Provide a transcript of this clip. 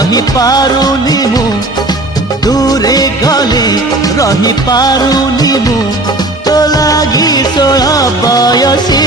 रही पारुनी मु दूरे गले रही पारुनी मु तो लागी 16 बयसे